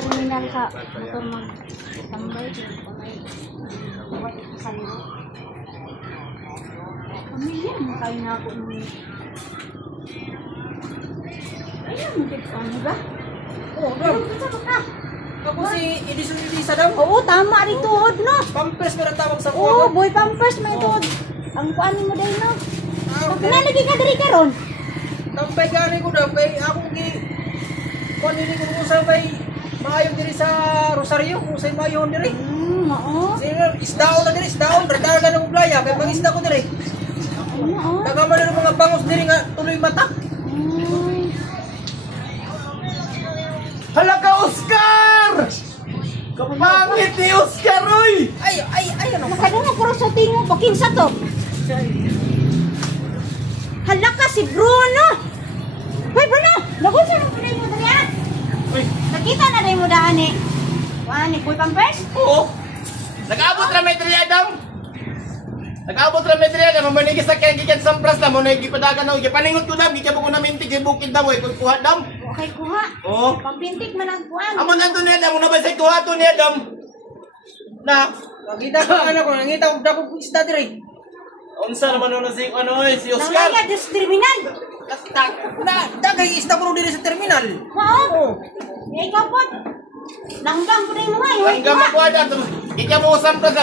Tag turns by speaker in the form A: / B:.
A: terminal ka motor mag tambay pamay buhat sa iyo. Pamilya mo kayo na ako. Ayun, ano ba?
B: Oh,
A: Ano
B: dam.
A: ba ka?
B: Ako si Edison Elisa dam.
A: Oo, tama rin tuhod, no?
B: Pampers na tawag sa
A: Oo,
B: kuha.
A: boy pampers may tuhod. Ang kuan mo dahil, no?
B: Ah, okay.
A: Kinalagi ka diri karon.
B: Tampay gani ko dam kay ako gi kuan ini ko sa may maayo diri sa Rosario kung sa maayo diri.
A: Hmm, oo.
B: Sige, isdaon na diri, isdaon, bradagan ng playa kay pag isda ko diri.
A: Oo.
B: Tagama na ng mga bangos diri nga tuloy mata.
A: Hmm.
C: Hala ka, Oscar! Kapangit ni Oscar, oy!
B: Ay, ay, ay, ano?
A: Nakadungo ko sa tingo, bakin sa to. Hala ka si Bruno. Nakita na rin mo daan eh. Kuan ni Boy Pampers?
C: oo. Nag-abot ra may triyadang. Nag-abot ra may triyadang. Mamanigis sa kaya gikan sa pras na. Muna gipadagan na. Gipaningot ko dam. Gikabog ko na mintig. Gibukid daw. Ikoy kuha dam.
A: Okay, kuha.
C: Oo.
A: Pampintik man ang kuan.
C: Amo nanto niya dam. Muna ba sa kuha to niya dam? Na.
B: Nakita ko ano ko, nakita ko dako isda diri.
C: Unsa naman nun si ano eh, si Oscar?
A: Nangaya des terminal.
B: Na, dagay isda ko terminal.
A: Oo. Eh, ikaw po. Langgam po yung mga. Hoy,
C: Hanggang
A: kuha.
C: makuha dam. Ikabog ko sa pras